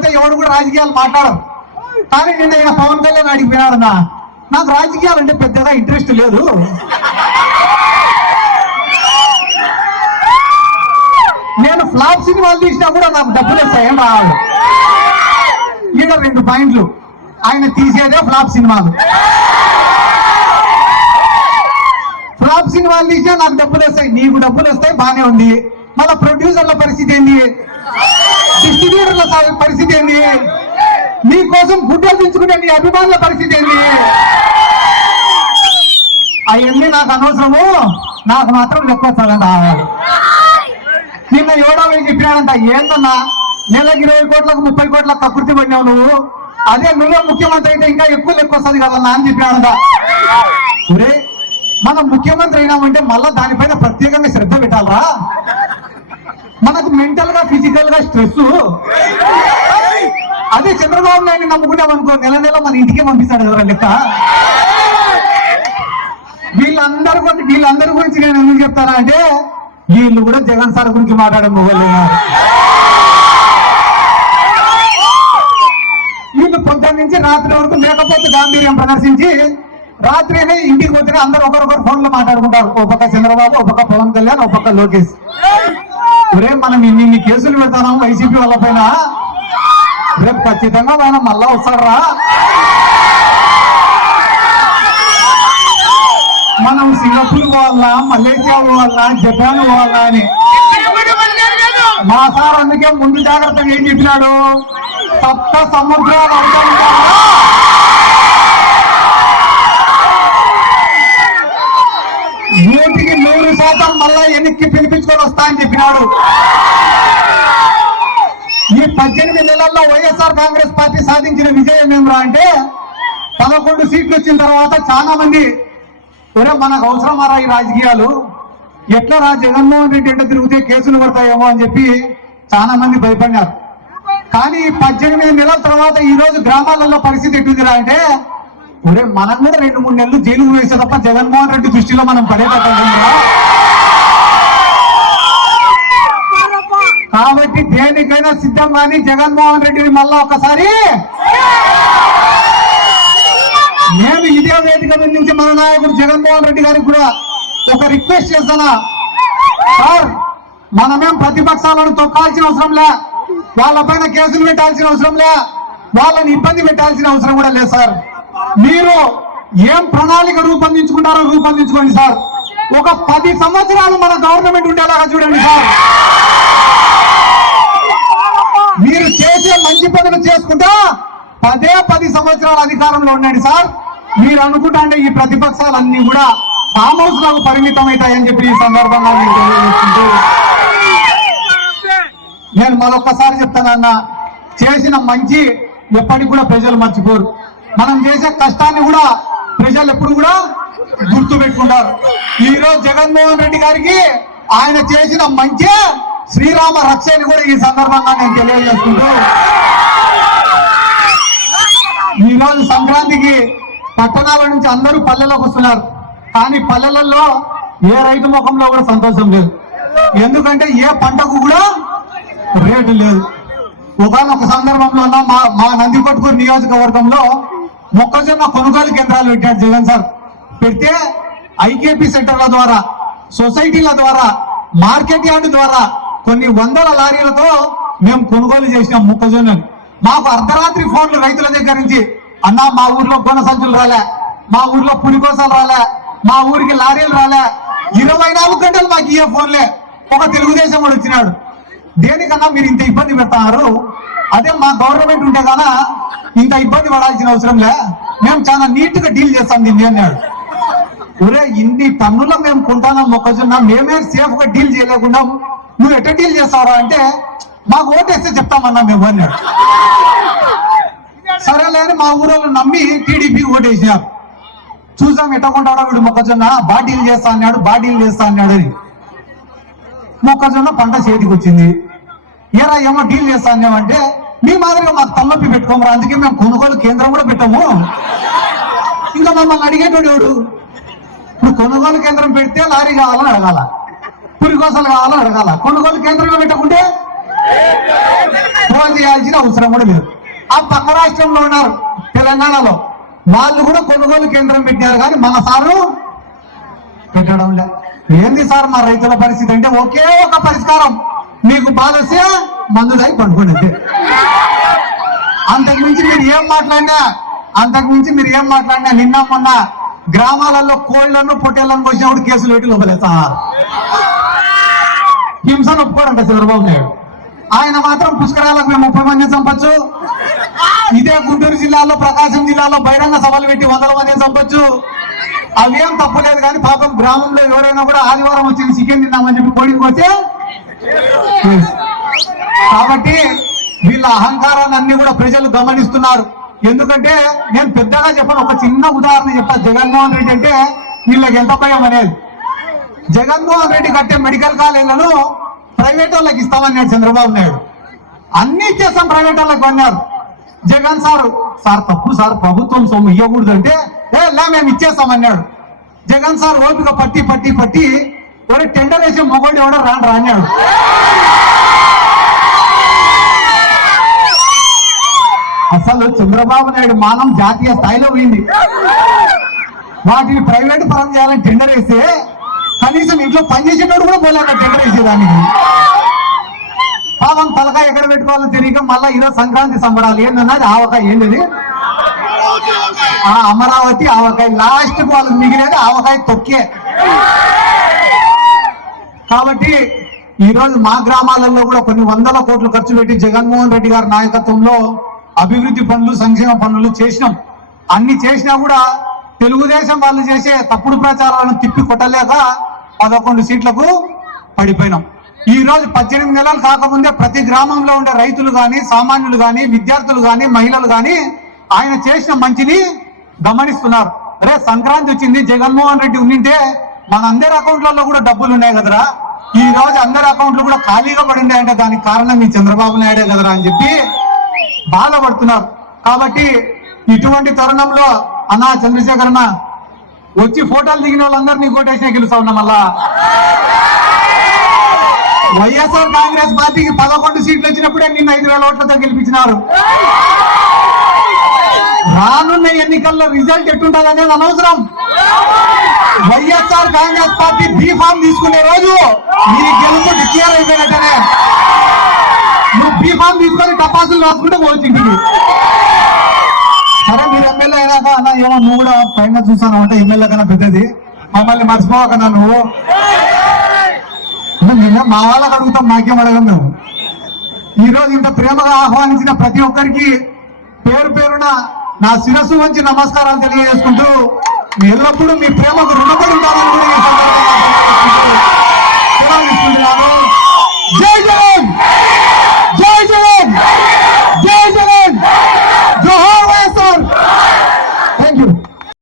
పోతే ఎవరు కూడా రాజకీయాలు మాట్లాడరు. కానీ నిన్న ఈయన పవన్ కళ్యాణ్ అడిగిపోయినాడన్నా, నాకు రాజకీయాలు అంటే పెద్దగా ఇంట్రెస్ట్ లేదు, నేను ఫ్లాప్ సినిమాలు తీసినా కూడా నాకు డబ్బులు వస్తాయేం రావాలి. ఈడ 2 పాయింట్లు, ఆయన తీసేదే ఫ్లాప్ సినిమాలు. ఫ్లాప్ సినిమాలు తీసినా నాకు డబ్బులు వస్తాయి, నీకు డబ్బులు వస్తాయి, బానే ఉంది. మళ్ళీ ప్రొడ్యూసర్ల పరిస్థితి ఏంది, డిస్ట్రిబ్యూటర్ల పరిస్థితి ఏంది, నీ కోసం గుడ్డలు తెచ్చుకునే నీ అభిమానుల పరిస్థితి ఏంది? అవన్నీ నాకు అనవసరము, నాకు మాత్రం లెక్క రావాలి. నిన్న ఎవడో చెప్పినాడంట, ఏందన్నా నెలకి 20 కోట్లకు 30 కోట్లకు కకృతి పడినావు నువ్వు, అదే నువ్వే ముఖ్యమంత్రి అయితే ఇంకా ఎక్కువ లెక్క వస్తుంది కదన్నా అని చెప్పినాడంట. ఒరే, మనం ముఖ్యమంత్రి అయినామంటే మళ్ళా దానిపైన ప్రత్యేకంగా శ్రద్ధ పెట్టాలరా. మనకు మెంటల్ గా ఫిజికల్ గా స్ట్రెస్. అదే చంద్రబాబు నాయుడు నమ్ముకున్నాం అనుకో, నెల నెల మన ఇంటికే పంపిస్తాడు కదా లెక్క. వీళ్ళందరి గురించి నేను ఎందుకు చెప్తానా అంటే, వీళ్ళు కూడా జగన్ సార్ గురించి మాట్లాడే మొగలు. వీళ్ళు పొద్దున్న నుంచి రాత్రి వరకు లేకపోతే గాంభీర్యం ప్రదర్శించి రాత్రినే ఇంటికి పోతే అందరూ ఒకరొకరు ఫోన్ లో మాట్లాడుకుంటారు. ఒక పక్క చంద్రబాబు, ఒక పక్క పవన్ కళ్యాణ్, ఒక పక్క లోకేష్. ఒరే, మనం ఇన్ని కేసులు పెడతాం వైసీపీ వాళ్ళ పైన, రేపు ఖచ్చితంగా ఆయన మళ్ళా వస్తారా. మనం సింగపూర్ పోవాలా, మలేషియా పోవాలా, జపాన్ పోవాలా అని. మా సార్ అందుకే ముందు జాగ్రత్తగా ఏం చెప్పినాడు, 7 సముద్రాలు అవుతా 100% మళ్ళా వెనక్కి పిలిపించుకొని వస్తా అని చెప్పినాడు. ఈ 18 నెలల్లో వైఎస్ఆర్ కాంగ్రెస్ పార్టీ సాధించిన విజయం ఏమరా అంటే, 11 సీట్లు వచ్చిన తర్వాత చాలా మంది, ఒరే మనకు అవసరమారా ఈ రాజకీయాలు, ఎట్లా రా జగన్మోహన్ రెడ్డి అంటే తిరిగితే కేసులు పడతాయేమో అని చెప్పి చాలా మంది భయపడినారు. కానీ 18 నెలల తర్వాత ఈ రోజు గ్రామాలలో పరిస్థితి ఎట్లుందిరా అంటే, ఒరే మనం కూడా 2-3 నెలలు జైలుకు వేసే తప్ప జగన్మోహన్ రెడ్డి దృష్టిలో మనం పడేటట్టుందా. కాబట్టి దేనికైనా సిద్ధం కానీ జగన్మోహన్ రెడ్డిని మళ్ళా ఒకసారి నేను ఇదే వేదిక నుంచి మన నాయకుడు జగన్మోహన్ రెడ్డి గారికి కూడా ఒక రిక్వెస్ట్ చేస్తానా, సార్ మనమేం ప్రతిపక్షాలను తొక్కాల్సిన అవసరం లే, వాళ్ళపైన కేసులు పెట్టాల్సిన అవసరం లే, వాళ్ళని ఇబ్బంది పెట్టాల్సిన అవసరం కూడా లేదు సార్. మీరు ఏం ప్రణాళిక రూపొందించుకుంటారో రూపొందించుకోండి సార్. ఒక 10 సంవత్సరాలు మన గవర్నమెంట్ ఉండేలాగా చూడండి సార్. మీరు చేసే మంచి పనులు చేసుకుంటా 10 సంవత్సరాల అధికారంలో ఉండండి సార్. మీరు అనుకుంటా అంటే ఈ ప్రతిపక్షాలన్నీ కూడా ఫామ్ హౌస్ లకు పరిమితం అవుతాయని చెప్పి ఈ సందర్భంగా నేను తెలియజేసుకుంటూ, నేను మరొకసారి చెప్తానన్నా, చేసిన మంచి ఎప్పటికి కూడా ప్రజలు మర్చిపోరు. మనం చేసే కష్టాన్ని కూడా ప్రజలు ఎప్పుడు కూడా గుర్తు పెట్టుకుంటారు. ఈ రోజు జగన్మోహన్ రెడ్డి గారికి ఆయన చేసిన మంచి శ్రీరామ రక్షని కూడా ఈ సందర్భంగా నేను తెలియజేసుకుంటూ, ఈ రోజు సంక్రాంతికి పట్టణాల నుంచి అందరూ పల్లెలోకి వస్తున్నారు. కానీ పల్లెలలో ఏ రైతు ముఖంలో కూడా సంతోషం లేదు. ఎందుకంటే ఏ పంటకు కూడా రేటు లేదు. ఒకనొక సందర్భంలో మా నందికొట్కూరు నియోజకవర్గంలో మొక్కజొన్న కొనుగోలు కేంద్రాలు పెట్టాడు జగన్ సార్. పెడితే ఐకేపీ సెంటర్ల ద్వారా, సొసైటీల ద్వారా, మార్కెట్ యార్డ్ ద్వారా కొన్ని 100 లారీలతో మేము కొనుగోలు చేసినాం మొక్కజొన్నని. మాకు అర్ధరాత్రి ఫోన్లు రైతుల దగ్గర నుంచి, అన్నా మా ఊర్లో గొన సంచులు రాలే, మా ఊర్లో పులికోసాలు రాలే, మా ఊరికి లారీలు రాలే, 24 గంటలు మాకు ఇయ్యే ఫోన్లే. ఒక తెలుగుదేశం కూడా వచ్చినాడు, దేనికన్నా మీరు ఇంత ఇబ్బంది పెడతారు, అదే మా గవర్నమెంట్ ఉంటే కన్నా ఇంత ఇబ్బంది పడాల్సిన అవసరం లే, మేము చాలా నీట్ గా డీల్ చేస్తాం దీన్ని అన్నాడు. ఒరే, ఇన్ని టన్నుల మేము కొంటాం మొక్కజొన్న, మేమే సేఫ్ గా డీల్ చేయలేకుండా నువ్వు ఎట్లా డీల్ చేస్తావా అంటే, మాకు ఓటేస్తే చెప్తామన్నా మేము అన్నాడు. సరేలే అని మా ఊరోళ్ళు నమ్మి టీడీపీ ఓటేసినారు. చూసాం ఎట్లా కొంటాడో వీడు మొక్కజొన్న, బాగా డీల్ చేస్తా అన్నాడు, బాగా డీల్ చేస్తా అన్నాడు అని. మొక్కజొన్న పంట చేతికి వచ్చింది. ఏరా ఏమో డీల్ చేస్తా అన్నామంటే, మీ మాదిరిగా మాకు తలనొప్పి పెట్టుకోమరా, అందుకే మేము కొనుగోలు కేంద్రం కూడా పెట్టాము. ఇంకా మమ్మల్ని అడిగేటోడు, ఇప్పుడు కొనుగోలు కేంద్రం పెడితే లారీ కావాలని అడగాల, పురికోసలు కావాలని అడగాల, కొనుగోలు కేంద్రంలో పెట్టకుంటే ఫోన్ చేయాల్సిన అవసరం కూడా లేదు. ఆ పక్క రాష్ట్రంలో ఉన్నారు తెలంగాణలో, వాళ్ళు కూడా కొనుగోలు కేంద్రం పెట్టారు, కానీ మన సారు పెట్టడం లేదు. ఏంది సార్ మా రైతుల పరిస్థితి అంటే ఒకే ఒక పరిష్కారం, మీకు బాధొస్తే మందు దాగి పడుకోండి అంతే. అంతకుమించి మీరు ఏం మాట్లాడినా నిన్న మొన్న గ్రామాలలో కోళ్లను పొట్టేళ్లను కోసినప్పుడు కేసులు పెట్టి లోపలేస్తారు. హింసను ఒప్పుకోడంట చంద్రబాబు నాయుడు. ఆయన మాత్రం పుష్కరాలకు మేము 30 మందిని చంపొచ్చు, ఇదే గుంటూరు జిల్లాలో ప్రకాశం జిల్లాలో బహిరంగ సభలు పెట్టి 100 మందిని చంపొచ్చు, అవేం తప్పలేదు. కానీ పాపం గ్రామంలో ఎవరైనా కూడా ఆదివారం వచ్చి చికెన్ తిన్నామని చెప్పి కోడికి వస్తే, కాబట్టి వీళ్ళ అహంకారాన్ని అన్ని కూడా ప్రజలు గమనిస్తున్నారు. ఎందుకంటే నేను పెద్దగా చెప్పను, ఒక చిన్న ఉదాహరణ చెప్తా. జగన్మోహన్ రెడ్డి అంటే వీళ్ళకి ఎంత భయం అనేది. జగన్మోహన్ రెడ్డి కట్టే మెడికల్ కాలేజీలను ప్రైవేట్ వాళ్ళకి ఇస్తామన్నాడు చంద్రబాబు నాయుడు. అన్ని ఇచ్చేస్తాం ప్రైవేట్ వాళ్ళకి అన్నారు. జగన్ సార్ తప్పు సార్, ప్రభుత్వం సొమ్ము ఇవ్వకూడదు అంటే మేము ఇచ్చేస్తామన్నాడు. జగన్ సార్ ఓపిక పట్టి ఒక టెండర్ వేసే మొగోడు ఎవడో రాన్నాడు. అసలు చంద్రబాబు నాయుడు మానం జాతీయ స్థాయిలో పోయింది. వాటిని ప్రైవేట్ పరం చేయాలని టెండర్ వేస్తే కనీసం ఇంట్లో పనిచేసేటోడు కూడా పోలేక టెండర్ వేసేదానికి. పాపం తలకాయ ఎక్కడ పెట్టుకోవాలో తెలియక మళ్ళా ఈరోజు సంక్రాంతి సంబరాలు ఏంటన్నది ఆవకాయ, ఏంటది అమరావతి ఆవకాయ, లాస్ట్ వాళ్ళకి మిగిలినది ఆవకాయ తొక్కే. కాబట్టి ఈ రోజు మా గ్రామాలలో కూడా కొన్ని 100 కోట్లు ఖర్చు పెట్టి జగన్మోహన్ రెడ్డి గారి నాయకత్వంలో అభివృద్ధి పనులు, సంక్షేమ పనులు చేసినాం. అన్ని చేసినా కూడా తెలుగుదేశం వాళ్ళు చేసే తప్పుడు ప్రచారాలను తిప్పి కొట్టలేక 11 సీట్లకు పడిపోయినాం. ఈ రోజు 18 నెలలు కాకముందే ప్రతి గ్రామంలో ఉండే రైతులు గాని, సామాన్యులు గాని, విద్యార్థులు గాని, మహిళలు గాని ఆయన చేసిన మంచిని గమనిస్తున్నారు. అరే సంక్రాంతి వచ్చింది, జగన్మోహన్ రెడ్డి ఉండింటే మన అందరి అకౌంట్లలో కూడా డబ్బులు ఉన్నాయి కదరా, ఈ రోజు అందరి అకౌంట్లు కూడా ఖాళీగా పడి ఉన్నాయంటే దానికి కారణం ఈ చంద్రబాబు నాయుడే కదరా అని చెప్పి బాధపడుతున్నారు. కాబట్టి ఇటువంటి తరుణంలో అన్నా చంద్రశేఖర్ అన్న వచ్చి ఫోటోలు దిగిన వాళ్ళందరినీ కోటేసినా గెలుస్తా ఉన్నా. మళ్ళా వైఎస్ఆర్ కాంగ్రెస్ పార్టీకి 11 సీట్లు వచ్చినప్పుడే నిన్న 5,000 ఓట్లతో గెలిపించినారు. రానున్న ఎన్నికల్లో రిజల్ట్ ఎట్టుంటుంది అనేది అనవసరం. వైఎస్ఆర్ కాంగ్రెస్ పార్టీ బీఫామ్ తీసుకునే రోజు నీ గెలుపు డిక్లేర్ అయిపోయినట్టనే. నువ్వు బీఫామ్ తీసుకొని టపాసులు రాసుకుంటే పోవచ్చు. సరే మీరు ఎమ్మెల్యే అయినాక అన్న ఏమో నువ్వు కూడా పైన చూసాను అంటే ఎమ్మెల్యే కన్నా పెద్దది, మమ్మల్ని మర్చిపోకన్నా నువ్వు. మా వాళ్ళకి అడుగుతాం, నాకేం అడగం మేము. ఈ రోజు ఇంత ప్రేమగా ఆహ్వానించిన ప్రతి ఒక్కరికి పేరు పేరున నా శిరస్సు వంచి నమస్కారాలు తెలియజేసుకుంటూ ఎల్లప్పుడూ మీ ప్రేమకు రుణపడి ఉంటానని కూడా